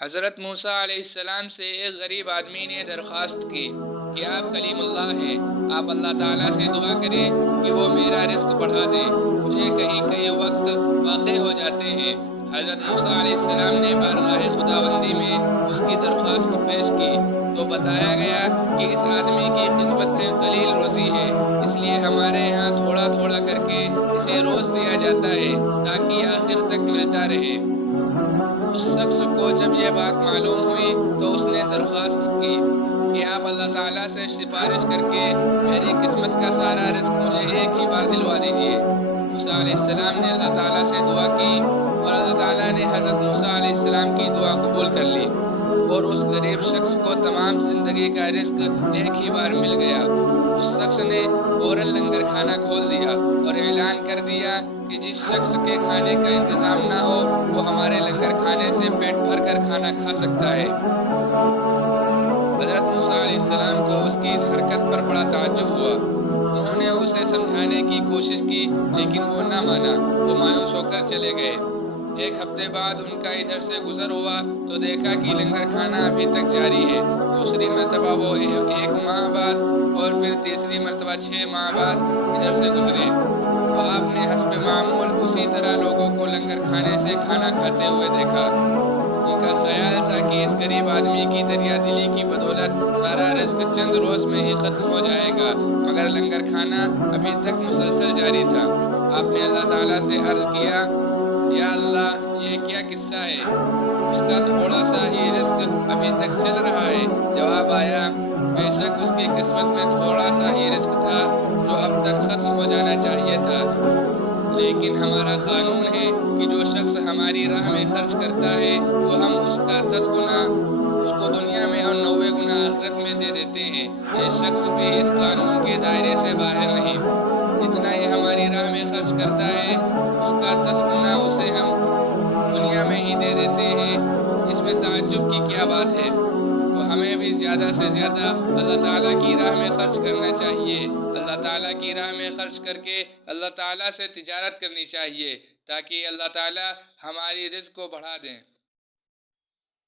حضرت موسیٰ علیہ السلام سے ایک غریب آدمی نے درخواست کی کہ آپ کلیم اللہ ہیں، آپ اللہ تعالیٰ سے دعا کریں کہ وہ میرا رزق بڑھا دیں، مجھے کئی وقت واقع ہو جاتے ہیں۔ حضرت موسیٰ علیہ السلام نے بارگاہ خداوندی میں اس کی درخواست پیش کی تو بتایا گیا کہ اس آدمی کی قسمت میں قلیل روزی ہے، اس لیے ہمارے یہاں تھوڑا تھوڑا کر کے اسے روز دیا جاتا ہے تاکہ آخر تک ملتا رہے۔ اس شخص کو جب یہ بات معلوم ہوئی تو اس نے درخواست کی کہ آپ اللہ تعالیٰ سے سفارش کر کے میری قسمت کا سارا رزق مجھے ایک ہی بار دلوا دیجیے۔ موسیٰ علیہ السلام نے اللہ تعالیٰ سے دعا کی اور اللہ تعالیٰ نے حضرت موسیٰ علیہ السلام کی دعا قبول کر لی اور اس غریب شخص کو تمام زندگی کا رزق ایک ہی بار مل گیا۔ اس شخص نے فوراً لنگر کھانا کھول دیا اور اعلان کر دیا کہ جس شخص کے کھانے کا انتظام نہ ہو وہ ہمارے لنگر کھانے سے پیٹ بھر کر کھانا کھا سکتا ہے۔ حضرت موسیٰ علیہ السلام کو اس کی اس حرکت پر بڑا تعجب ہوا۔ انہوں نے اسے سمجھانے کی کوشش کی لیکن وہ نہ مانا، وہ مایوس ہو کر چلے گئے۔ ایک ہفتے بعد ان کا ادھر سے گزر ہوا تو دیکھا کہ لنگر کھانا ابھی تک جاری ہے۔ دوسری مرتبہ وہ 1 ماہ بعد اور پھر تیسری مرتبہ 6 ماہ بعد ادھر سے گزرے تو آپ نے حسب معمول اسی طرح لوگوں کو لنگر کھانے سے کھانا کھاتے ہوئے دیکھا۔ ان کا خیال تھا کہ اس غریب آدمی کی دریا دلی کی بدولت سارا رزق چند روز میں ہی ختم ہو جائے گا، مگر لنگر کھانا ابھی تک مسلسل جاری تھا۔ آپ نے اللہ تعالیٰ سے عرض کیا، یا اللہ یہ کیا قصہ ہے؟ اس کا تھوڑا سا ہی رزق ابھی تک چل رہا ہے۔ جواب آیا، بے شک اس کی قسمت میں تھوڑا سا ہی رزق تھا جو اب تک ختم ہو جانا چاہیے تھا، لیکن ہمارا قانون ہے کہ جو شخص ہماری راہ میں خرچ کرتا ہے تو ہم اس کا 10 گنا اس کو دنیا میں اور 90 گنا آخرت میں دے دیتے ہیں۔ یہ شخص بھی اس قانون کے دائرے سے باہر نہیں۔ جتنا یہ ہماری راہ میں خرچ کرتا ہے اس کا 10 گنا اسے ہم دنیا میں ہی دے دیتے ہیں۔ اس میں تعجب کی کیا بات ہے؟ تو ہمیں بھی زیادہ سے زیادہ اللہ تعالیٰ کی راہ میں خرچ کرنا چاہیے۔ اللہ تعالیٰ کی راہ میں خرچ کر کے اللہ تعالیٰ سے تجارت کرنی چاہیے تاکہ اللہ تعالیٰ ہماری رزق کو بڑھا دیں۔